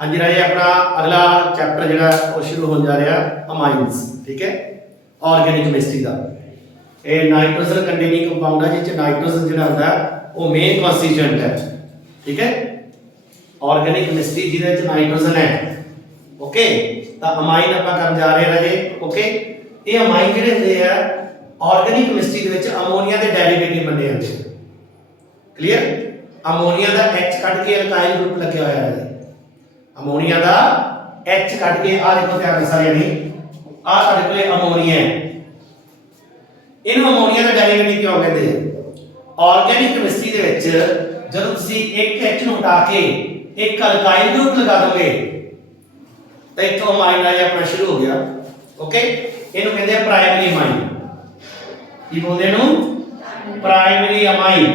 हाँ जी राजे, अपना अगला चैप्टर जो वो शुरू हो जा रहा अमाइन्स। ठीक है, ऑर्गेनिक केमिस्ट्री का ये नाइट्रोजन कंटेनिंग कंपाउंड है जिस नाइट्रोजन जो होता है वो मेन कॉन्स्टिट्यूएंट है। ठीक है, ऑर्गेनिक केमिस्ट्री जिहदे च नाइट्रोजन है। ओके, तो अमाइन आप कर जा रहे राजे। ओके, ये अमाइन जिहड़े होंदे आ ऑर्गेनिक केमिस्ट्री दे विच अमोनिया के डेरिवेटिव बने जाते हैं। क्लीयर, अमोनिया का H कट के अल्काइल ग्रुप लगे हुआ है। अमोनिया का H कट के आ देखो ध्यान सारे नहीं आ साडे कोले अमोनिया है। इन अमोनिया का डेरिवेटिव क्यों कहते हैं? ऑर्गेनिक केमिस्ट्री दे विच जब तुसी एक H नु हटा के एक अल्काइल ग्रुप लगा दोगे तो इथों अमाइन आ अपना शुरू हो गया। ओके, इनु कहते हैं प्राइमरी अमाइन। की बोलते हैं इनु? Primary amine.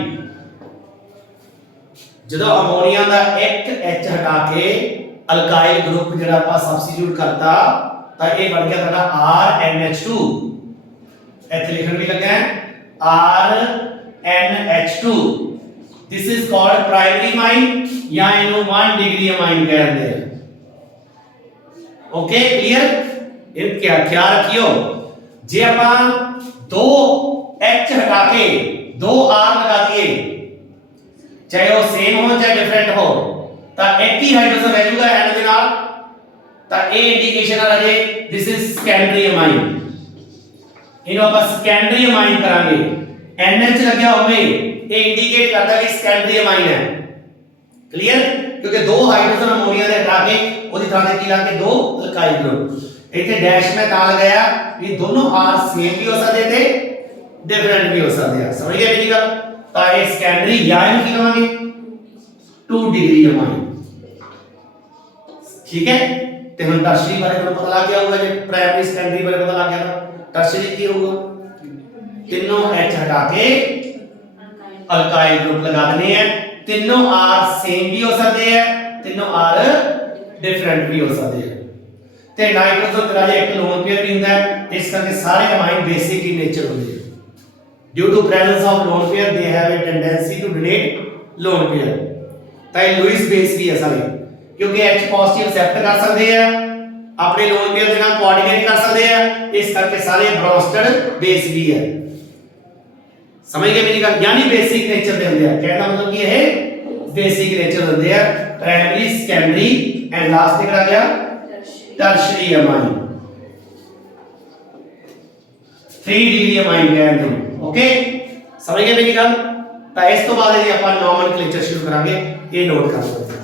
जब अमोनिया का एक H हटा के अल्काइल ग्रुप जो आप सबस्टिट्यूट करता तो ये बन गया RNH2। इथे लिखने भी लगे हैं RNH2। This is called primary amine या इनो 1 डिग्री अमाइन कहते हैं। ओके क्लियर, इन क्या ख्याल रखियो जे आप 2 H हटा के 2 R लगा दिए, चाहे वो सेम हो चाहे डिफरेंट हो, तो एक ही हाइड्रोजन रह जाएगा एन के नाल। तो ए इंडिकेशन है राजे दिस इज सेकेंडरी अमाइन। इनो आप सेकेंडरी अमाइन करांगे। NH लगा होवे ये इंडिकेट करता है कि सेकेंडरी अमाइन है। क्लियर, क्योंकि 2 हाइड्रोजन अमोनिया दे हटा के ओदी थां ते की ला के 2 अल्काइल ग्रुप। इथे डैश में ता लगाया ये दोनों R सेम भी हो सकते थे डिफरेंट भी हो सकते हैं। समझ गए मेरी गल? तो ये सेकेंडरी या इन की कहांगे 2 डिग्री अमाइन। ठीक है, ते हम टर्शरी बारे में पता लग गया होगा, जे प्राइमरी सेकेंडरी बारे पता लग गया था। टर्शरी की होगा तीनों H हटा के अल्काइल ग्रुप लगा देने हैं। तीनों R सेम भी हो सकते हैं, तीनों R डिफरेंट भी हो सकते हैं। ते नाइट्रोजन तेरा एक लोन पेयर भी होता है, इस करके सारे अमाइन बेसिक इन नेचर होते हैं। Due to presence of lone pair, they have a tendency to donate lone pair। ताई लुईस बेस भी है सारे, क्योंकि H पॉजिटिव एक्सेप्ट कर सकते हैं, अपने लोन पेयर के नाल कोऑर्डिनेट कर सकते हैं, इस करके सारे ब्रॉन्स्टेड बेस भी है। समझ गए मेरी बात? यानी बेसिक नेचर दे होंगे। कहना मतलब कि ये बेसिक नेचर होंगे हैं, प्राइमरी सेकेंडरी एंड लास्ट निकला गया टर्शियरी अमाइन। 3 डिग्री अमाइन कहते हैं। ओके, समझ गए मेरी गल? तो इस तो बाद ये अपन नॉमेनक्लेचर शुरू करांगे, ये नोट कर सकते हैं।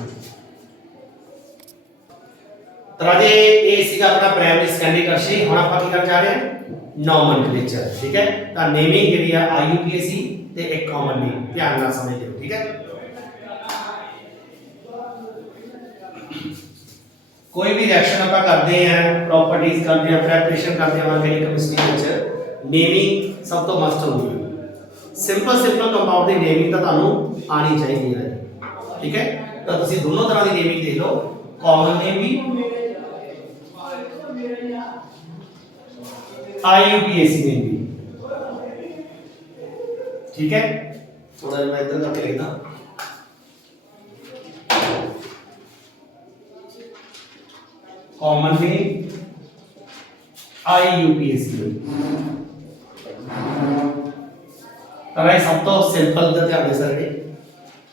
तो राजे ये सीगा अपना प्राइमरी सेकेंडरी टर्शियरी। हुण ਆਪਾਂ ਕੀ ਕਰਨ ਜਾ ਰਹੇ ਹਾਂ? नॉमेनक्लेचर। ठीक है, तो नेमिंग ਜਿਹੜੀ ਆ IUPAC ਤੇ ਇੱਕ ਕਾਮਨ ਨੇਮ ਧਿਆਨ ਨਾਲ ਸਮਝ ਲਿਓ। ਠੀਕ है, कोई भी रिएक्शन ਆਪਾਂ ਕਰਦੇ ਆਂ, प्रॉपर्टीज ਕਰਦੇ ਆਂ, प्रिपरेशन करते हैं ऑर्गेनिक केमिस्ट्री ਵਿੱਚ नेमिंग सब तो मस्ट होगी। सिंपल कंपाउंड की नेमिंग तो ਤੁਹਾਨੂੰ आनी चाहिए है। ठीक है, तो ਤੁਸੀਂ दोनों तरह की नेमिंग देख लो, कॉमन नेम भी IUPAC नेम भी। ठीक है, थोड़ा मैं इधर करके लिखता कॉमन नेम IUPAC। तो सब तो सिंपल का ध्यान दे सकते,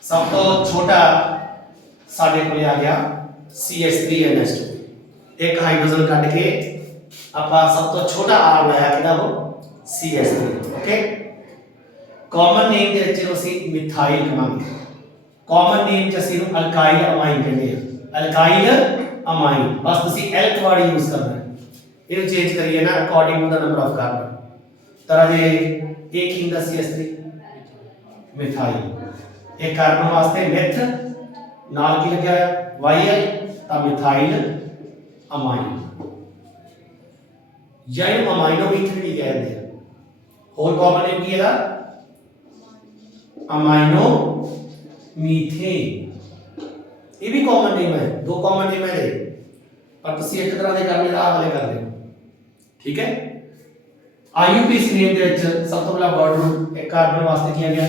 सब तो छोटा साडे कोले आ गया CH3NH2। एक हाइड्रोजन कट के आपा सब तो छोटा R लाया किदा वो CH3। ओके, कॉमन नेम दे ਵਿੱਚ ਅਸੀਂ ਮਿਥਾਈਲ ਕਹਾਂਗੇ। कॉमन नेम ਚ ਅਸੀਂ ਨੂੰ ਅਲਕਾਈਲ ਅਮਾਈਨ ਕਹਿੰਦੇ ਆ। ਅਲਕਾਈਲ ਅਮਾਈਨ ਬਸ ਤੁਸੀਂ ਐਲਕ ਵਰਡ ਯੂਜ਼ ਕਰਨਾ ਹੈ। ਇਹਨੂੰ ਚੇਂਜ ਕਰੀਏ ਨਾ according to the number of carbon. तरह जे एक ही ਹੁੰਦਾ CH3 मिथाइल। एक कार्बन वास्ते मिथ नाल की लग्या है YL ता मिथाइल अमाइन या इन अमाइनो मीथेन भी कहते हैं। और कॉमन नेम की है अमाइनो मीथेन। ये भी कॉमन नेम है, 2 कॉमन नेम है पर तुसी एक तरह दे करने आ वाले कर दे। ठीक है, IUPAC नेम ਦੇ ਵਿੱਚ ਸਭ ਤੋਂ ਪਹਿਲਾ ਵਰਡ ਰੂਟ ਇੱਕ ਕਾਰਬਨ ਵਾਸਤੇ ਕੀ ਆ ਗਿਆ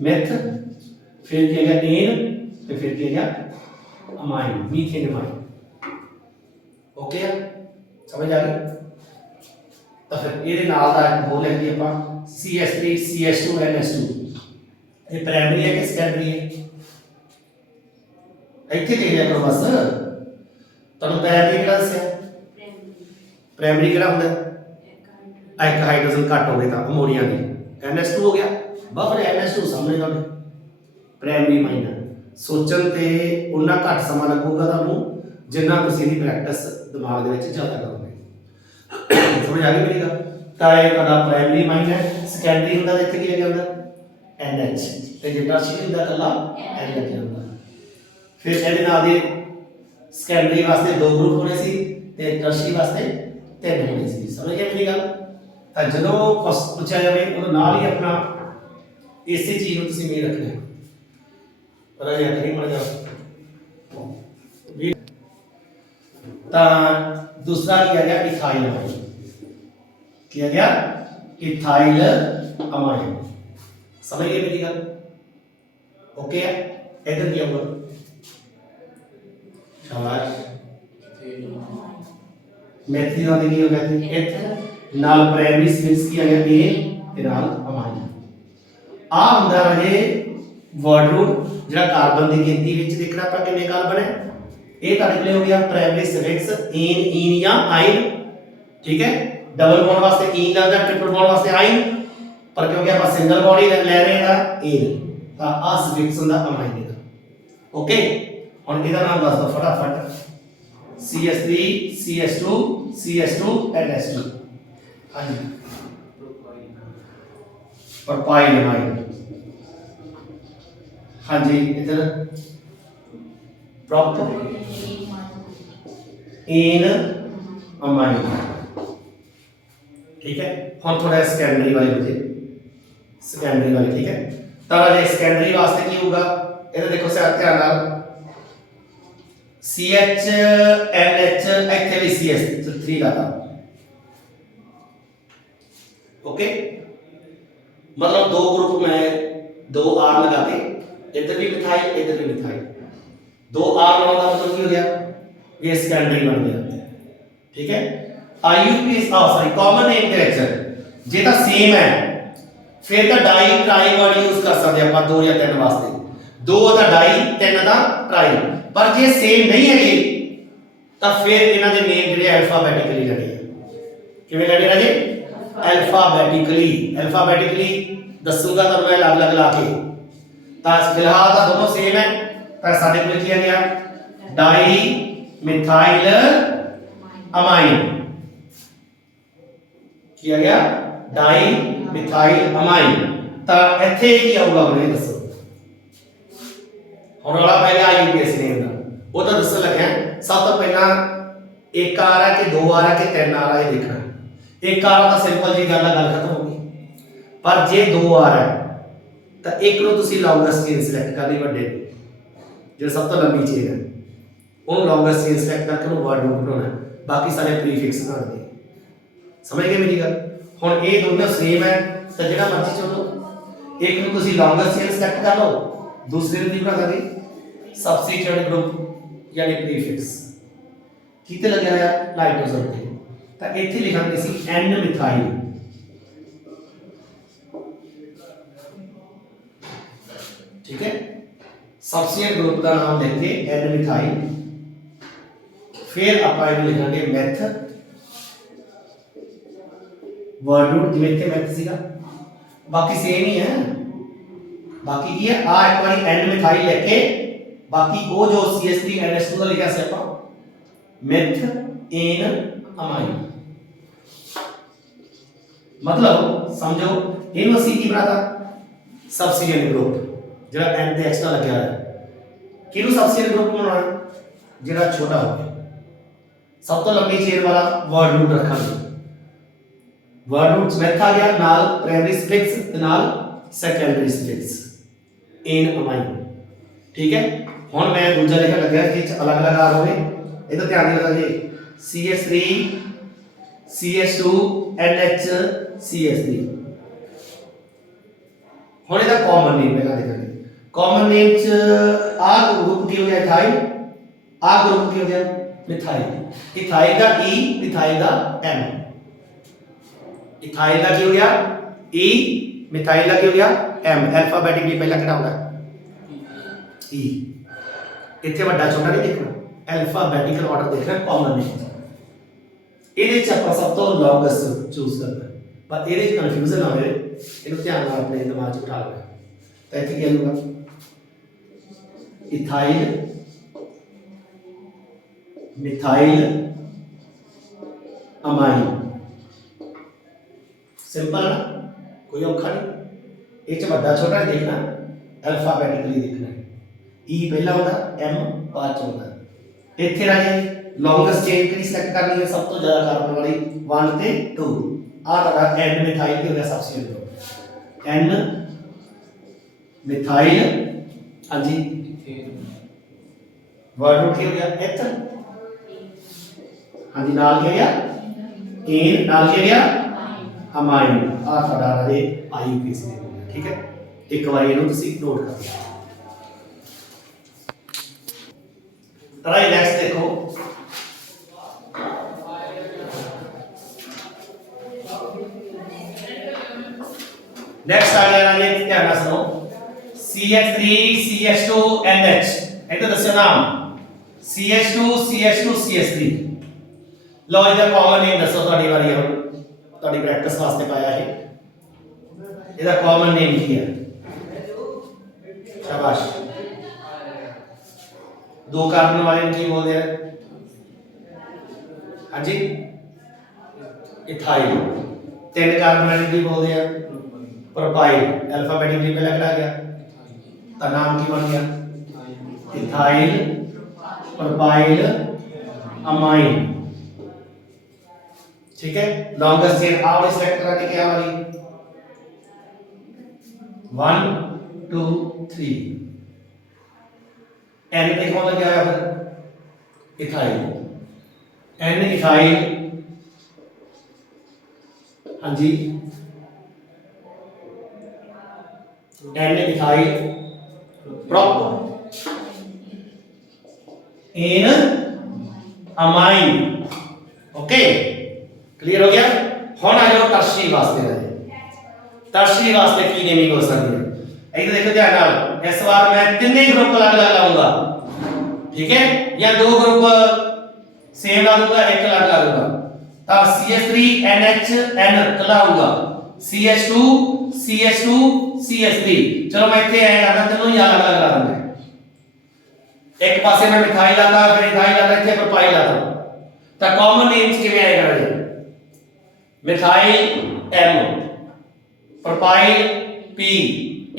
ਮਿਥ, फिर किया गया एन, तो फिर किया गया अमाइन मीथेन अमाइन। ओके है, समझ आ गई। तो फिर ये नाल दा एक होर लिख दी आपां CH3 CH2 NH2। ये प्राइमरी है कि सेकेंडरी है? ਇੱਥੇ ਦੇਖ ਲਿਆ ਕਰੋ बस। ਤੁਹਾਨੂੰ ਪ੍ਰਾਇਮਰੀ ਕਿਹੜਾ ਦੱਸਿਆ? ਪ੍ਰਾਇਮਰੀ ਕਿਹੜਾ ਹੁੰਦਾ? ਇੱਕ ਹਾਈਡਰੋਜਨ ਘੱਟ ਹੋ ਗਏ ਤਾਂ ਅਮੋਨੀਆ ਦੀ NH2 ਹੋ ਗਿਆ। ਬਸ ਫਿਰ NH2 ਸਾਹਮਣੇ ਤੁਹਾਡੇ ਪ੍ਰਾਇਮਰੀ ਮਾਈਨਰ। ਸੋਚਣ ਤੇ ਉਹਨਾਂ ਘੱਟ ਸਮਾਂ ਲੱਗੂਗਾ ਤੁਹਾਨੂੰ ਜਿੰਨਾ ਤੁਸੀਂ ਇਹਦੀ ਪ੍ਰੈਕਟਿਸ ਦਿਮਾਗ ਦੇ ਵਿੱਚ ਜ਼ਿਆਦਾ ਕਰੋਗੇ। ਸਮਝ ਆ ਗਈ ਮੇਰੀ ਗੱਲ? ਤਾਂ ਇਹ ਤੁਹਾਡਾ ਪ੍ਰਾਇਮਰੀ ਮਾਈਨਰ। ਸੈਕੰਡਰੀ ਹੁੰਦਾ ਤਾਂ ਇੱਥੇ ਕੀ ਲਿਖਿਆ ਹੁੰਦਾ? NH। ਤੇ ਜੇ ਟਰਸ਼ਰੀ ਹੁੰਦਾ ਇਕੱਲਾ N ਲਿਖਿਆ ਹੁੰਦਾ। फिर ਇਹਦੇ ਨਾਲ ਦੇ ਸੈਕੰਡਰੀ ਵਾਸਤੇ ਦੋ ਗਰੁੱਪ ਹੋਣੇ ਸੀ ਤੇ ਟਰਸ਼ਰੀ ਵਾਸਤੇ ਤਿੰਨ ਹੋਣੇ ਸੀ। ਸਮਝ ਗਏ ਮੇਰੀ ਗੱਲ? ਤਾਂ ਜਦੋਂ ਪੁੱਛਿਆ ਜਾਵੇ ਉਦੋਂ ਨਾਲ ਹੀ ਆਪਣਾ ਇਸੇ ਚੀਜ਼ ਨੂੰ ਤੁਸੀਂ ਮੇਨ ਰੱਖਣਾ ਹੈ। ਪਰ ਇਹ ਨਹੀਂ ਮੜ ਜਾ। ਤਾਂ ਦੂਸਰਾ ਕੀ ਆ ਗਿਆ? ਇਥਾਈਲ ਅਮਾਈਨ। ਕੀ ਆ ਗਿਆ? Ethyl amine. समझ गए मेरी गल? ओके है। इधर क्या होगा? शाबाश। मैथी का की हो गया थी एथ नाल प्राइमरी स्पिन्स की आ गया ए ते नाल अमाइन। आ हुंदा है वर्ड रूट जेड़ा कार्बन की गिनती विच देखना ਆਪਾਂ कितने कार्बन है। ये ਤੁਹਾਡੇ ਕੋਲ हो गया प्राइमरी सफिक्स इन इन या आइन। ठीक है। डबल बॉन्ड वास्ते इन लगदा, ट्रिपल बॉन्ड वास्ते आइन, पर क्योंकि आप सिंगल बॉन्ड ही ले रहे हैं इन ਤਾਂ ਆ ਸਫਿਕਸ ਹੁੰਦਾ ਅਮਾਈਨ ਦਾ। ओके। ਹੁਣ ਇਹਦਾ ਨਾਮ ਦੱਸ ਦੋ फटाफट। CH3 CH2 CH2 NH2। हाँ जी। Propyl amine. हाँ जी। इधर प्रॉपर इन अमाइन। ठीक है। हम थोड़ा सेकेंडरी वाले बचे, सेकेंडरी वाले। ठीक है। तारा जे सेकेंडरी वास्ते की होगा इधर देखो सर ध्यान नाल CH NH ਇੱਥੇ ਵੀ CH3 ਲਾਤਾ। ओके। मतलब दो ग्रुप में दो R लगाते, इधर भी मिथाइल इधर भी मिथाइल। दो R लगाने का मतलब क्या हो गया? ये सेकेंडरी बन गया। ठीक है। IUPAC सॉरी कॉमन नेम ਦੇ ਵਿੱਚ ਜੇ ਤਾਂ ਸੇਮ ਹੈ फिर तो डाई ट्राई वर्ड यूज कर सकते हैं आप दो या तीन वास्ते। दो का डाई तीन का ट्राई। पर जे सेम नहीं है तो फिर इन्हां दे नेम जिहड़े अल्फाबेटिकली लेने हैं। किवें लेने राजे? अल्फाबेटिकली। अल्फाबेटिकली दसूंगा तो मैं अलग अलग ला के। तो फिलहाल तो दोनों सेम है। तो साडे कोल की आ गया डाई मिथाइल अमाइन। की आ गया? Di methyl amine. ਤਾਂ ਇੱਥੇ ਕੀ ਆਊਗਾ ਉਹਨੇ ਦੱਸੋ। ਹੁਣ ਵਾਲਾ ਪੈ ਗਿਆ IUPAC ਨੇਮ ਦਾ। ਉਹ ਤਾਂ ਦੱਸਣ ਲੱਗਿਆ ਸਭ ਤੋਂ ਪਹਿਲਾਂ ਇੱਕ ਆ ਰਿਹਾ ਕਿ ਦੋ ਆ ਰਿਹਾ ਕਿ ਤਿੰਨ ਆ ਰਿਹਾ ਇਹ ਦੇਖਣਾ। ਇੱਕ ਆ ਰਿਹਾ ਤਾਂ ਸਿੰਪਲ ਜੀ ਗੱਲ ਆ, ਗੱਲ ਖਤਮ ਹੋ ਗਈ। ਪਰ ਜੇ ਦੋ ਆ ਰਿਹਾ ਤਾਂ ਇੱਕ ਨੂੰ ਤੁਸੀਂ ਲੌਂਗੈਸਟ ਚੇਨ ਸਿਲੈਕਟ ਕਰਨੀ ਵੱਡੇ ਨੂੰ, ਜਿਹੜਾ ਸਭ ਤੋਂ ਲੰਬੀ ਚੇਨ ਹੈ ਉਹਨੂੰ ਲੌਂਗੈਸਟ ਚੇਨ ਸਿਲੈਕਟ ਕਰਕੇ ਉਹਨੂੰ ਵਰਡ ਰੂਟ ਬਣਾਉਣਾ। ਬਾਕੀ ਸਾਰੇ ਪ੍ਰੀਫਿਕਸ ਬਣਾ ਦੇ। ਸਮਝ ਗਏ ਮੇਰੀ ਗੱਲ? ਹੁਣ ਇਹ ਦੋਨੋਂ ਸੇਮ ਹੈ ਤਾਂ ਜਿਹੜਾ ਮਰਜ਼ੀ ਚੁਣ ਲਓ। एक ਨੂੰ ਤੁਸੀਂ ਲੌਂਗੈਸਟ ਚੇਨ ਸਿਲੈਕਟ ਕਰ ਲਓ, ਦੂਸਰੇ ਨੂੰ ਕੀ ਬਣਾ ਦੋਗੇ? ਸਬਸਟੀਟਿਊਟ ਗਰੁੱਪ ਯਾਨੀ ਪ੍ਰੀਫਿਕਸ। ਕਿਤੇ ਲੱਗਿਆ ਹੋਇਆ? ਨਾਈਟ੍ਰੋਜਨ ਤੇ। ਤਾਂ ਇੱਥੇ ਲਿਖਾਂਗੇ ਅਸੀਂ N ਮਿਥਾਈਲ। ठीक है। सब्सटीट्यूट ग्रुप का नाम लिख के N मिथाइल। फिर ਆਪਾਂ ਇਹਨੂੰ ਲਿਖਾਂਗੇ ਮੈਥ वर्ड रूट जिवें इत्थे मैथ सीगा। बाकी सेम ही है। बाकी की है आ एक बारी N मिथाइल लेके बाकी वो जो CH3 NH2 का लिखा से ਆਪਾਂ मेथ एन अमाइन। मतलब समझो ਇਹਨੂੰ ਅਸੀਂ ਕੀ ਬਣਾਤਾ? ਸਬਸਟੀਟਿਊਟ ਗਰੁੱਪ ਜਿਹੜਾ N ਤੇ ਐਕਸਟਰਾ ਲੱਗਿਆ ਹੈ। ਕਿਹਨੂੰ ਸਬਸਟੀਟਿਊਟ ਗਰੁੱਪ ਬਣਾਉਣਾ? ਜਿਹੜਾ ਛੋਟਾ ਹੋਵੇ। ਸਭ ਤੋਂ ਲੰਬੀ ਚੇਨ ਵਾਲਾ वर्ड रूट ਰੱਖਾਂਗੇ। वर्ड रूट मैथ आ गया नाल प्राइमरी सफिक्स ते नाल सेकेंडरी सफिक्स इन अमाइन। ठीक है। हुन मैं दूसरा लिखन लगा कि अलग अलग आ होवे। इधर ध्यान दियो जी CH3 CH2 NH CH3। हुन इहदा कॉमन नेम पहला लिखांगे। कॉमन नेम च आ ग्रुप की हो गया इथाइल आ ग्रुप की हो गया मिथाइल, इथाइल का ई, मिथाइल का एम, इथाइल का की हो गया ई, मिथाइल का की हो गया एम। अल्फाबेटिकली पहला किहड़ा होगा ई, इत्थे बड़ा छोटा नहीं देखना, अल्फाबेटिकल ऑर्डर देखना कॉमन नेम। ਇਹਦੇ ਚ ਆਪਾਂ ਸਭ ਤੋਂ ਲੌਂਗੈਸਟ ਚੂਜ਼ ਕਰਨਾ, ਪਰ ਇਹਦੇ ਚ ਕਨਫਿਊਜ਼ਨ ਨਾ ਹੋਵੇ, ਇਹਨੂੰ ਧਿਆਨ ਨਾਲ ਆਪਣੇ ਦਿਮਾਗ 'ਚ ਬਿਠਾ ਲੈਣਾ। ਤਾਂ ਇੱਥੇ ਕੀ ਆਊਗਾ ਇਥਾਈਲ, मिथाइल अमाइन, सिंपल है ना, कोई औखा नहीं। ये बड़ा छोटा नहीं देखना, अल्फाबेटिकली देखना है। ई पहला होता, एम बाद च होता। इत्थे राजे लॉन्गेस्ट चेन किहड़ी सिलेक्ट करनी है, सब तो ज्यादा कार्बन वाली 1 ते 2। आ तुहाडा एन मिथाइल की हो गया सबसे अगला, एन मिथाइल, हाँ जी वर्ड रूट हो गया एथ, हाँ जी नाल क्या गया एन, नाल क्या गया अमाइन। आ साडा राजे आईयूपीएसी दे हो गया, ठीक है। एक बार इहनूं तुसीं नोट कर लो। राइट नेक्स्ट देखो, नेक्स्ट आ गया राजे, ध्यान नाल सुनो, CH3CH2NH, इधर दस्यो नाम CH2CH2 CH3। लो ਇਹਦਾ ਕਾਮਨ ਨੇਮ ਦੱਸੋ, ਤੁਹਾਡੀ ਵਾਰੀ ਹੁਣ ਤੁਹਾਡੀ ਪ੍ਰੈਕਟਿਸ ਵਾਸਤੇ ਪਾਇਆ ਹੈ, ਇਹਦਾ ਕਾਮਨ ਨੇਮ ਕੀ ਹੈ? शाबाश। दो कार्बन वाले ਨੂੰ ਕੀ ਬੋਲਦੇ ਆ? ਹਾਂਜੀ इथाइल। तीन कार्बन वाले ਕੀ ਬੋਲਦੇ ਆ? प्रोपाइल। अल्फाबेटिकली पहला किहड़ा आ गया, ਤਾਂ ਨਾਮ ਕੀ ਬਣ ਗਿਆ? इथाइल प्रोपाइल अमाइन, ठीक है। लॉन्गेस्ट चेन आ वाली सिलेक्ट करा के क्या वाली 1 2 3, एन पे कौन लग गया फिर इथाइल, एन इथाइल, हाँ जी N ethyl proper, N amine, okay clear हो गया। हुण आ जाओ टर्शरी वास्ते, टर्शरी वास्ते की नेमिंग हो सकती है, इधर देखो ध्यान नाल। इस बार मैं तीन ग्रुप अलग अलग लाऊंगा, ठीक है, या दो ग्रुप सेम ला दूंगा, एक अलग ला दूंगा। तो CH3NHN लाऊंगा, CH2 CH2 CH3। चलो मैं इतने ऐड करना, तीनों ही अलग अलग ला दूंगा। एक पासे में मिथाइल आता, फिर इथाइल आता, इतने प्रोपाइल आता, तो कॉमन नेम्स किवें आएगा जी? Methyl M, propyl P,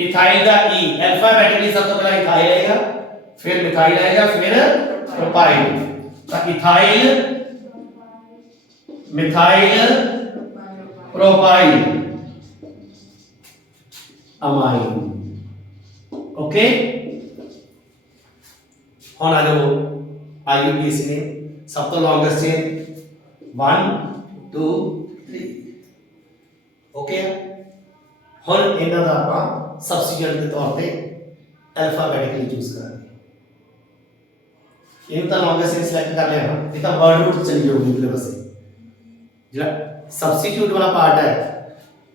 ethyl का E। अल्फाबेटिकली सब तो पहले इथाइल आएगा, फिर मिथाइल आएगा, फिर प्रोपाइल। तो ethyl methyl propyl amine, okay. हुण आ जाओ आईयूपीएसी में सब तो लॉन्गेस्ट चेन 1 2 3, ओके। हुण इन्हां दा आपां सबस्टीट्यूएंट के तौर पे अल्फाबेटिकली चूज करांगे। इन्हां दा लॉन्गेस्ट चेन सिलेक्ट कर लिया ना, ये तो वर्ड रूट चली जाऊगी इधर बस, जिहड़ा सबस्टीट्यूट वाला पार्ट है,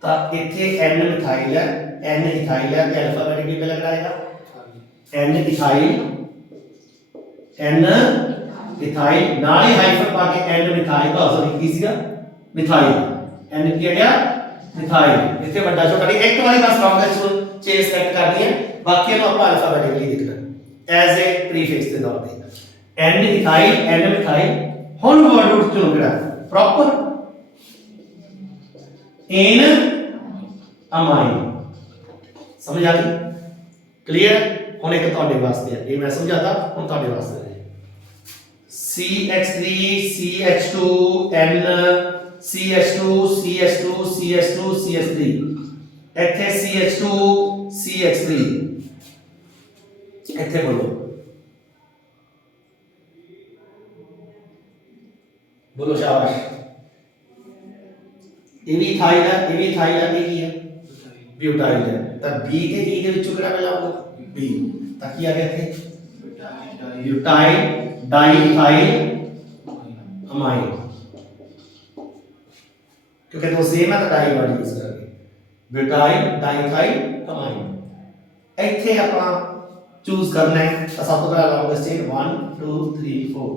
तो इत्थे N मिथाइल है, N इथाइल है, ते अल्फाबेटिकली पहला कराएगा N इथाइल, N इथाइल, नाल ही हाइफन पा के N मिथाइल, सॉरी की सीगा मिथाइल, N की आ गया मिथाइल। इतने बड़ा छोटा नहीं, एक बारी बस लॉन्गेस्ट चेन सेलेक्ट करनी है, बाकी नु ਆਪਾਂ अल्फाबेटिकली लिखना एज ए प्रीफिक्स ਦੇ ਤੌਰ ਤੇ। N इथाइल N मिथाइल, ਹੁਣ वर्ड रूट ਚੋਂ ਕਿਹੜਾ प्रॉपर N अमाइन, समझ आ गई क्लियर। ਹੁਣ ਇੱਕ ਤੁਹਾਡੇ ਵਾਸਤੇ ਹੈ, ਇਹ ਮੈਂ ਸਮਝਾਤਾ, ਹੁਣ ਤੁਹਾਡੇ ਵਾਸਤੇ ਹੈ CH3 CH2N CH2 CH2 CH2 CH3, ਇੱਥੇ CH2 CH3, ਇੱਥੇ बोलो बोलो शाबाश। ये भी इथाइल है, ये भी इथाइल है, ये की है ब्यूटाइल है। तो B के E ਦੇ ਵਿੱਚੋਂ ਕਿਹੜਾ ਪਹਿਲਾ ਆਊਗਾ B, ਤਾਂ ਕੀ ਆ ਗਿਆ ਇੱਥੇ ब्यूटाइल डाईइथाइल अमाइन, क्योंकि दो सेम है तो डाई वर्ड यूज करेंगे, ब्यूटाइल डाईइथाइल अमाइन। ਇੱਥੇ ਆਪਾਂ ਚੂਜ਼ ਕਰਨਾ ਹੈ ਤਾਂ ਸਭ ਤੋਂ ਪਹਿਲਾਂ ਲਾਉਂਗੇ ਸਟੇਟ 1 2 3 4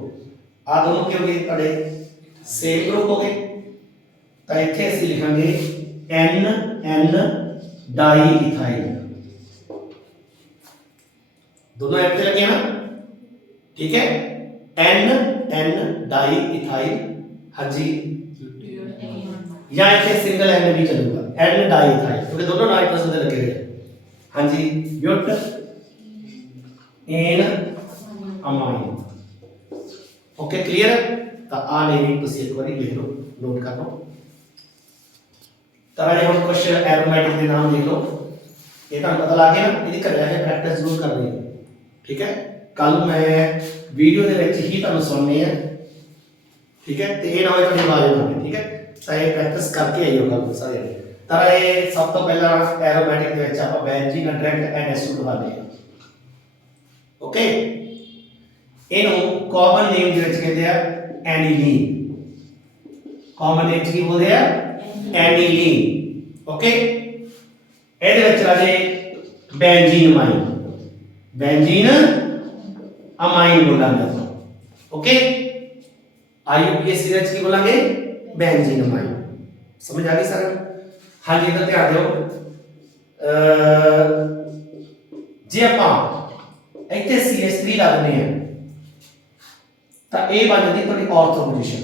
ਆ ਦੋਨੋਂ ਕੀ ਹੋ ਗਏ ਤੁਹਾਡੇ ਸੇਮ ਗਰੁੱਪ ਹੋ ਗਏ ਤਾਂ ਇੱਥੇ ਅਸੀਂ ਲਿਖਾਂਗੇ NN डाईइथाइल, दोनों ऐप पे लगे ना, ठीक है। NN डाईइथाइल, हाँ जी, या इसे सिंगल N भी चलूगा, N डाईइथाइल क्योंकि दोनों नाइट्रोजन से लगे हुए हैं, हाँ जी, but N amine. Okay clear, तो आ नेमिंग तुसी एक बार लिख लो, नोट कर लो। तरह हम कुछ एरोमेटिक के नाम लिख लो, ये तो पता लग गया ना, ये कर जाके प्रैक्टिस जरूर करनी है, ठीक है। कल मैं वीडियो दे विच ही तुहानू सुननी है, ठीक है, तो ये ना होए तुहाडी आवाज ना, ठीक है, तो ये प्रैक्टिस करके आइयो कल सारे। तरह ये सब तो पहला एरोमेटिक दे विच आपां बेंजीन डायरेक्ट NH2 लगा दें, ओके। इनू कॉमन नेम दे विच कहते हैं एनिलीन, कॉमन नेम की बोलते हैं एनिलीन, ओके। ਇਹਦੇ ਵਿੱਚ ਰਾਜੇ बेंजीन अमाइन, बेंजीन अमाइन बोलांगे ਆਪਾਂ, ओके। IUPAC ਦੇ ਵਿੱਚ ਕੀ ਬੋਲਾਂਗੇ बेंजीन अमाइन, समझ आ गई सारा। हाँ जी, इधर ध्यान ਦਿਓ, ਜੇ ਆਪਾਂ ਇੱਥੇ CH3 ਲਾ ਦਿੰਦੇ ਆ ਤਾਂ ਇਹ ਬਣ ਜਾਂਦੀ ਤੁਹਾਡੀ ਆਰਥੋ ਪੋਜੀਸ਼ਨ,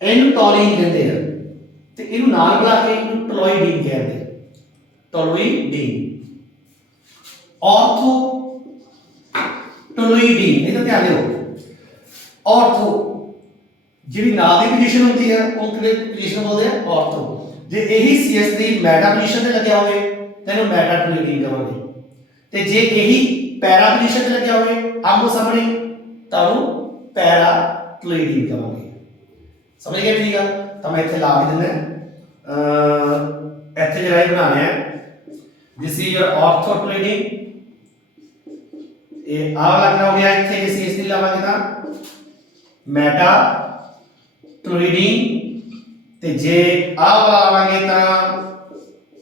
ਇਹਨੂੰ ਟੋਲੀਨ ਕਹਿੰਦੇ ਆ ਤੇ ਇਹਨੂੰ ਨਾਲ ਬੁਲਾ ਕੇ ਇਹਨੂੰ ਟਲੋਇਡੀਨ ਕਹਿੰਦੇ ਆ, ਟਲੋਇਡੀਨ ਆਰਥੋ ਟਲੋਇਡੀਨ। ਇਹਦਾ ਧਿਆਨ ਦਿਓ, ਆਰਥੋ ਜਿਹੜੀ ਨਾਲ ਦੀ ਪੋਜੀਸ਼ਨ ਹੁੰਦੀ ਹੈ ਉਹ ਕਿਹੜੀ ਪੋਜੀਸ਼ਨ ਬੋਲਦੇ ਆ ਆਰਥੋ। ਜੇ ਇਹੀ CH3 ਮੈਟਾ ਪੋਜੀਸ਼ਨ ਤੇ ਲੱਗਿਆ ਹੋਵੇ ਤਾਂ ਇਹਨੂੰ ਮੈਟਾ ਟਲੋਇਡੀਨ ਕਹਾਂਗੇ, ਤੇ ਜੇ ਇਹੀ ਪੈਰਾ ਪੋਜੀਸ਼ਨ ਤੇ ਲੱਗਿਆ ਹੋਵੇ ਆਮੋ ਸਾਹਮਣੇ ਤਾਂ ਉਹਨੂੰ ਪੈਰਾ ਟਲੋਇਡੀਨ ਕਹਾਂਗੇ, समझ गए ठीक है। तो मैं इतने ला भी देना इतने जरा बनाने हैं, दिस इज योर ऑर्थोटोलेडिन, ये आ लगना हो गया इतने जैसे इसलिए लावांगे था मेटा टोलेडिन, ते जे आ लावांगे ता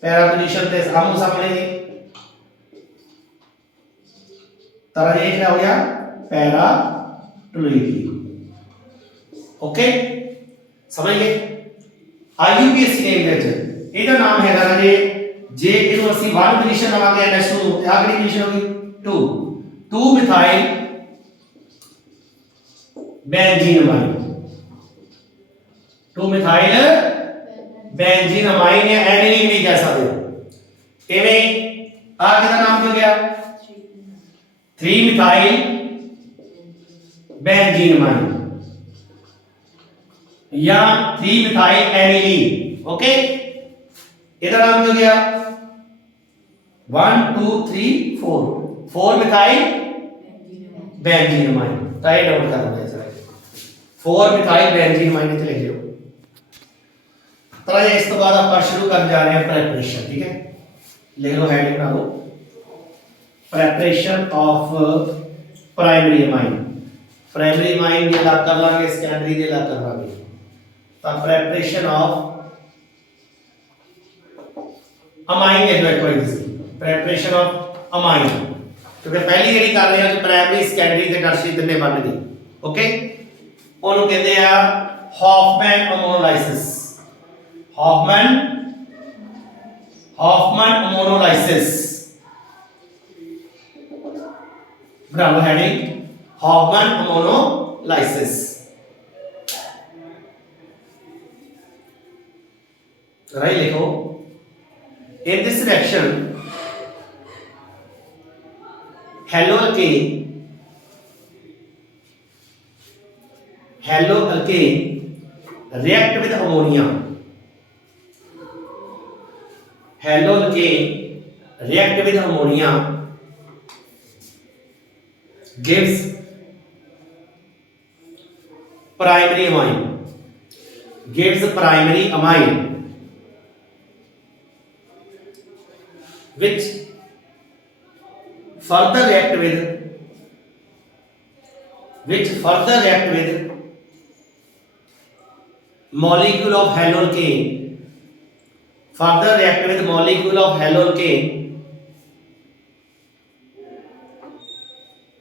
पैरा पोजीशन ते आमो सामने तरह ये क्या हो गया पैरा टोलेडिन, ओके। समझ गए। IUPAC नेम ਦੇ ਵਿੱਚ ਇਹਦਾ ਨਾਮ ਹੈਗਾ ਰਾਜੇ, ਜੇ ਇਹਨੂੰ ਅਸੀਂ 1 ਪੋਜੀਸ਼ਨ ਲਵਾਂਗੇ NH2 ਤੇ ਆ ਕਿਹੜੀ ਪੋਜੀਸ਼ਨ ਹੋਗੀ 2 2 methyl benzene amine, 2 methyl benzene amine या एनिलीन भी कह सकते हो। इवें आ किसका नाम हो गया 3 मिथाइल बेंजीन अमाइन या 3 मिथाइल एनिलीन, ओके। इधर नाम हो गया 1 2 3 4 4 मिथाइल बेंजीन अमाइन, तो ये नोट कर लो ऐसा 4 मिथाइल बेंजीन अमाइन इतने लिख लो। तो इस तो बाद आप शुरू कर जा रहे हैं प्रेपरेशन, ठीक है, लिख लो हेडिंग बना लो, preparation of primary amine. Primary amine ये अलग कर लांगे, सेकेंडरी ये अलग कर लांगे, तो प्रेपरेशन ऑफ अमाइन लिख लो एक बार, प्रेपरेशन ऑफ अमाइन, क्योंकि पहली ਜਿਹੜੀ ਕਰ ਰਹੇ ਹਾਂ ਕਿ ਪ੍ਰਾਇਮਰੀ ਸੈਕੰਡਰੀ ਤੇ ਟਰਸ਼ਰੀ ਤਿੰਨੇ ਬਣ ਗਏ, ਓਕੇ। ਉਹਨੂੰ ਕਹਿੰਦੇ ਆ ਹੌਫਮੈਨ ਅਮੋਨੋਲਾਈਸਿਸ, ਹੌਫਮੈਨ ਅਮੋਨੋਲਾਈਸਿਸ, ਬਣਾ ਲਓ ਹੈਡਿੰਗ ਹੌਫਮੈਨ ਅਮੋਨੋਲਾਈਸਿਸ। राइट लिखो, in this reaction haloalkane react with ammonia, haloalkane react with ammonia gives primary amine, which further react which further react with molecule of haloalkane, further react with molecule of haloalkane,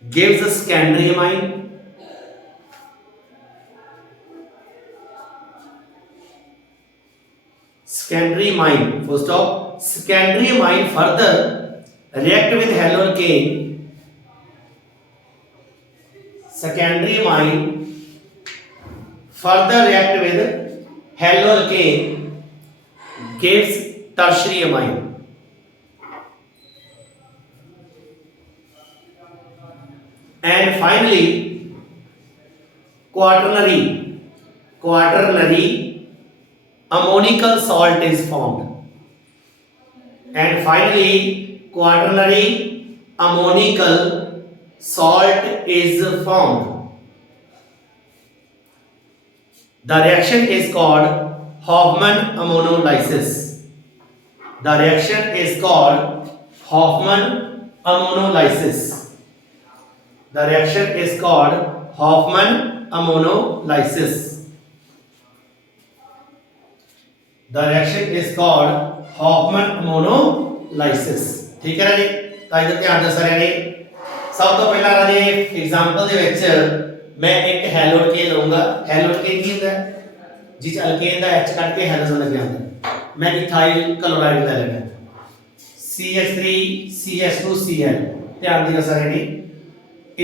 gives a secondary amine, secondary amine, full stop. Secondary amine further react with haloalkane, secondary amine further react with haloalkane, gives tertiary amine. And finally quaternary ammonical salt is formed. And finally quaternary ammonical salt is formed. The reaction is called Hofmann ammonolysis. The reaction is called Hofmann ammonolysis. The reaction is called Hofmann ammonolysis. The reaction is called Hofmann ammonolysis. ठीक है राजे, ਤਾਂ ਇਹਦਾ ਧਿਆਨ ਦੇ ਸਾਰਿਆਂ ਨੇ। ਸਭ ਤੋਂ ਪਹਿਲਾਂ ਰਾਜੇ ਐਗਜ਼ਾਮਪਲ ਦੇ ਵਿੱਚ मैं एक हेलोअल्केन लूंगा। हेलोअल्केन की होता है जिस अल्केन का H कट के हेलोजन लग जाता है। मैं इथाइल क्लोराइड ले लेना CH3CH2Cl। ध्यान देना सारे ने,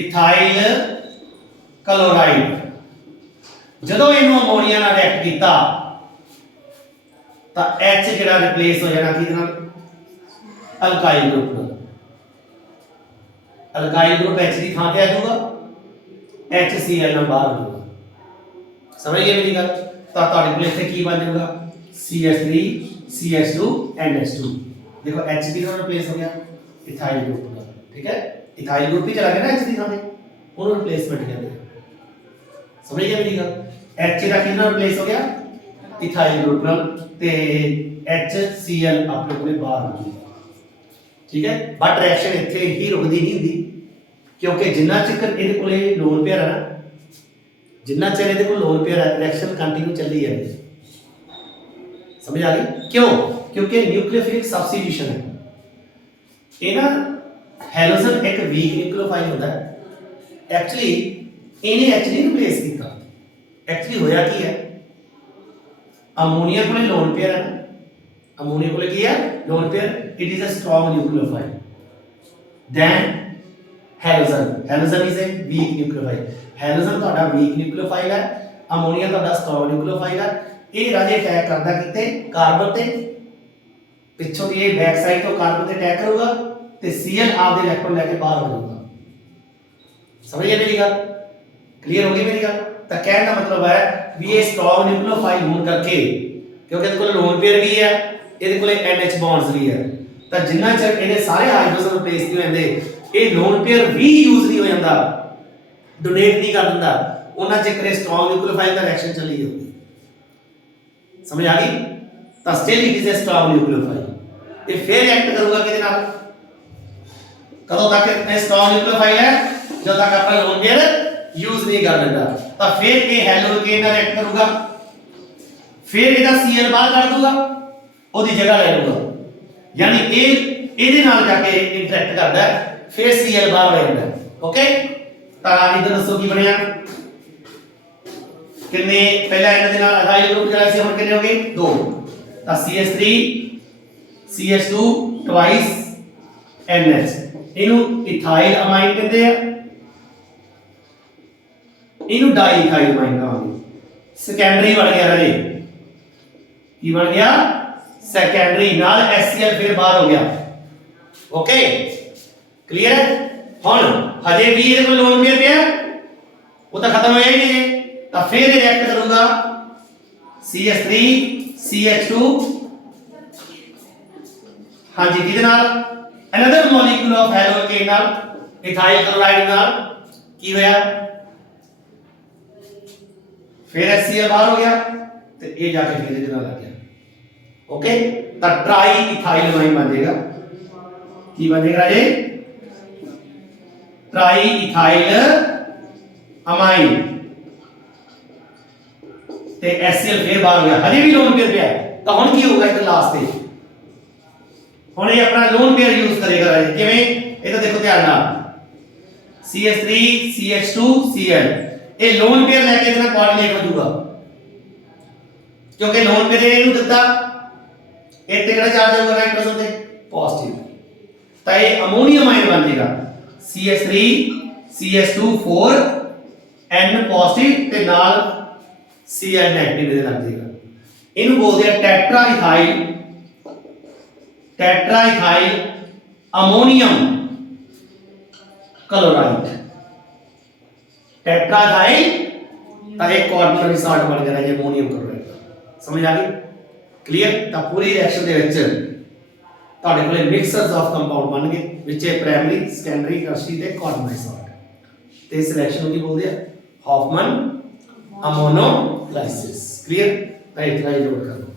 इथाइल क्लोराइड ਜਦੋਂ ਇਹਨੂੰ ਅਮੋਨੀਆ ਨਾਲ ਰਿਐਕਟ ਕੀਤਾ ਤਾਂ H ਜਿਹੜਾ ਰਿਪਲੇਸ ਹੋ ਜਾਣਾ ਕਿਹਦੇ ਨਾਲ? ਅਲਕਾਈਲ ਗਰੁੱਪ ਨਾਲ। ਅਲਕਾਈਲ ਗਰੁੱਪ H ਦੀ ਥਾਂ ਤੇ ਆ ਜਾਊਗਾ, HCl ਨਾਲ ਬਾਹਰ ਹੋ ਜਾਊਗਾ। ਸਮਝ ਗਏ ਮੇਰੀ ਗੱਲ? ਤਾਂ ਤੁਹਾਡੇ ਕੋਲ ਇੱਥੇ ਕੀ ਬਣ ਜਾਊਗਾ? CH3CH2NH2। देखो H भी रिप्लेस हो गया इथाइल ग्रुप ਨਾਲ। ठीक है, इथाइल ग्रुप ही चला गया ना H ਦੀ ਥਾਂ ਤੇ, ਉਹਨੂੰ ਰਿਪਲੇਸਮੈਂਟ ਕਹਿੰਦੇ ਆ। ਸਮਝ ਗਏ ਮੇਰੀ ਗੱਲ? H ਦਾ ਕਿਹਨਾਂ ਰਿਪਲੇਸ ਹੋ ਗਿਆ? इथाइल ग्रुप ਨਾਲ, ਤੇ HCl ਆਪਣੇ ਕੋਲੇ ਬਾਹਰ ਹੋ ਜਾਊਗਾ। ठीक है, बट रिएक्शन ਇੱਥੇ ਹੀ ਰੁਕਦੀ ਨਹੀਂ ਹੁੰਦੀ, क्योंकि जिन्ना चक्कर ਇਹਦੇ ਕੋਲੇ ਲੋਨ ਪੇਅਰ ਹੈ ਨਾ, जिन्ना चਿਰ ਇਹਦੇ ਕੋਲ ਲੋਨ ਪੇਅਰ ਹੈ ਰਿਐਕਸ਼ਨ ਕੰਟੀਨਿਊ ਚੱਲੀ ਜਾਂਦੀ ਹੈ। समझ आ गई? क्यों? क्योंकि न्यूक्लियोफिलिक सब्स्टिट्यूशन है। ये ना हेलोजन एक वीक न्यूक्लियोफाइल होता है। एक्चुअली इन्हें एक्चुअली रिप्लेस किया। एक्चुअली होया की है, अमोनिया को लोन पेयर है ना, अमोनिया को की है lone pair, it is a strong nucleophile than halogen. Halogen is a weak nucleophile. Halogen ਤੁਹਾਡਾ वीक न्यूक्लियोफाइल है, अमोनिया ਤੁਹਾਡਾ स्ट्रांग न्यूक्लियोफाइल है। ਇਹ ਰਾਜੇ ਅਟੈਕ ਕਰਦਾ ਕਿਤੇ ਕਾਰਬਨ ਤੇ, ਪਿੱਛੋਂ ਦੀ ਇਹ ਬੈਕ ਸਾਈਡ ਤੋਂ ਕਾਰਬਨ ਤੇ ਅਟੈਕ ਕਰੂਗਾ ਤੇ Cl ਆਪਦੇ ਇਲੈਕਟ੍ਰੋਨ ਲੈ ਕੇ ਬਾਹਰ ਹੋ ਜਾਊਗਾ। ਸਮਝ ਗਏ ਮੇਰੀ ਗੱਲ? ਕਲੀਅਰ ਹੋ ਗਈ ਮੇਰੀ ਗੱਲ? ਤਾਂ ਕਹਿਣ ਦਾ ਮਤਲਬ ਹੈ ਵੀ ਇਹ ਸਟ੍ਰੋਂਗ ਨਿਊਕਲੀਓਫਾਈਲ ਹੋਣ ਕਰਕੇ, ਕਿਉਂਕਿ ਇਹਦੇ ਕੋਲ ਲੋਨ ਪੇਅਰ ਵੀ ਹੈ, ਇਹਦੇ ਕੋਲੇ NH ਬੌਂਡਸ ਵੀ ਹੈ, ਤਾਂ ਜਿੰਨਾ ਚਿਰ ਇਹਦੇ ਸਾਰੇ ਹਾਈਡਰੋਜਨ ਰਿਪਲੇਸ ਨਹੀਂ ਹੁੰਦੇ, ਇਹ ਲੋਨ ਪੇਅਰ ਵੀ ਯੂਜ਼ ਨਹੀਂ ਹੋ ਜਾਂਦਾ, ਡੋਨੇਟ ਨਹੀਂ ਕਰ ਦਿੰਦਾ, ਉਹਨਾਂ ਚਿਰ ਇਹ ਸਟ੍ਰੋਂਗ ਨਿਊਕਲੀਓਫਾਈਲ ਦਾ ਰਿਐਕਸ਼ਨ ਚੱਲੀ ਜਾਊਗੀ। समझ आ गई? तो still it is a strong nucleophile. ये फिर रिएक्ट करूंगा किदे नाल? कदों तक ये स्ट्रांग न्यूक्लियोफाइल है जब तक अपना लोन पेयर यूज नहीं कर देता। तो फिर ये हेलोअल्केन नाल रिएक्ट करूंगा, फिर ਇਹਦਾ Cl बाहर कर दूंगा, ਉਹਦੀ जगह ले लूंगा, यानी ये ਇਹਦੇ ਨਾਲ जाके इंटरैक्ट करता है, फिर Cl बाहर हो जाता है। ओके, ਤਾਂ ਇਧਰ ਦੱਸੋ ਕੀ ਬਣਿਆ? कितने पहला ਇਹਨਾਂ ਦੇ ਨਾਲ ਅਥਾਈਲ ਗਰੁੱਪ ਜਿਹੜਾ ਸੀ ਹੁਣ ਕਿੰਨੇ ਹੋ ਗਏ? 2। ਤਾਂ CH3 CH2 ਟਵਾਈਸ NH, ਇਹਨੂੰ ਇਥਾਈਲ ਅਮਾਈਨ ਕਹਿੰਦੇ ਆ, ਇਹਨੂੰ ਡਾਈ ਇਥਾਈਲ ਅਮਾਈਨ ਕਹਾਂਗੇ। ਸੈਕੰਡਰੀ ਬਣ ਗਿਆ ਰਾਜੇ, ਕੀ ਬਣ ਗਿਆ? ਸੈਕੰਡਰੀ ਨਾਲ HCl ਫਿਰ ਬਾਹਰ ਹੋ ਗਿਆ। ਓਕੇ, ਕਲੀਅਰ ਹੈ? ਹੁਣ ਹਜੇ ਵੀ ਇਹਦੇ ਕੋਲ ਲੋਨ ਪੇਅਰ ਪਿਆ, ਉਹ ਤਾਂ ਖਤਮ ਹੋਇਆ ਹੀ ਨਹੀਂ ਜੇ। तो फिर रिएक्ट करूंगा CH3 CH2, हाँ जी, किदे नाल? अनदर मॉलिक्यूल ऑफ हेलोअल्केन नाल, इथाइल क्लोराइड नाल की होया, फिर HCl बाहर हो गया तो ये जाके फिर इधर लग गया। ओके, तो ट्राई इथाइल अमाइन बन जाएगा। की बन जाएगा ये? ट्राई इथाइल ਅਮਾਈਨ ਤੇ HCl ਫੇਰ ਬਾਹਰ ਹੋ ਗਿਆ, ਹਜੇ ਵੀ ਲੋਨ ਪੇਅਰ ਪਿਆ ਤਾਂ ਹੁਣ ਕੀ ਹੋਊਗਾ ਇੱਥੇ ਲਾਸਟ ਤੇ ਹੁਣ ਇਹ ਆਪਣਾ ਲੋਨ ਪੇਅਰ ਯੂਜ਼ ਕਰੇਗਾ ਕਿਵੇਂ ਇਹ ਤਾਂ ਦੇਖੋ ਧਿਆਨ ਨਾਲ CH3 CH2 Cl ਇਹ ਲੋਨ ਪੇਅਰ ਲੈ ਕੇ ਇਹਦੇ ਨਾਲ ਕੋਆਰਡੀਨੇਟ ਹੋ ਜਾਊਗਾ ਕਿਉਂਕਿ ਲੋਨ ਪੇਅਰ ਇਹਨੂੰ ਦਿੱਤਾ ਇੱਥੇ ਕਿਹੜਾ ਚਾਰਜ ਹੋਊਗਾ ਨਾਈਟ੍ਰੋਜਨ ਤੇ ਪੋਜ਼ਿਟਿਵ ਤਾਂ ਇਹ ਅਮੋਨੀਅਮ ਆਇਨ ਬਣ ਜਾਏਗਾ CH3 CH2 4 N ਪੋਜ਼ਿਟਿਵ ਤੇ ਨਾਲ Cl ਨੈਗੇਟਿਵ ਇਹਦੇ ਲੱਗ ਜਾਏਗਾ ਇਹਨੂੰ ਬੋਲਦੇ ਆ ਟੈਟਰਾਈਥਾਈਲ ਅਮੋਨੀਅਮ क्लोराइड टेट्राथाइल का एक क्वार्टनरी साल्ट बन गया ये अमोनियम क्लोराइड का समझ आ गई क्लियर ਤਾਂ ਪੂਰੀ ਰਿਐਕਸ਼ਨ ਦੇ ਵਿੱਚ ਤੁਹਾਡੇ ਕੋਲੇ ਮਿਕਸਰਸ ਆਫ ਕੰਪਾਊਂਡ ਬਣ ਗਏ ਵਿੱਚ ਇਹ ਪ੍ਰਾਇਮਰੀ ਸੈਕੰਡਰੀ ਟਰਸ਼ਰੀ ਤੇ ਕੁਆਟਰਨਰੀ ਸਾਲਟ ਤੇ ਇਸ ਰਿਐਕਸ਼ਨ ਨੂੰ ਕੀ ਬੋਲਦੇ ਆ ਹੌਫਮਨ ਅਮੋਨੋਲਾਈਸਿਸ ਕਲੀਅਰ ਤਾਂ ਇਤਨਾ ਹੀ ਨੋਟ ਕਰੋ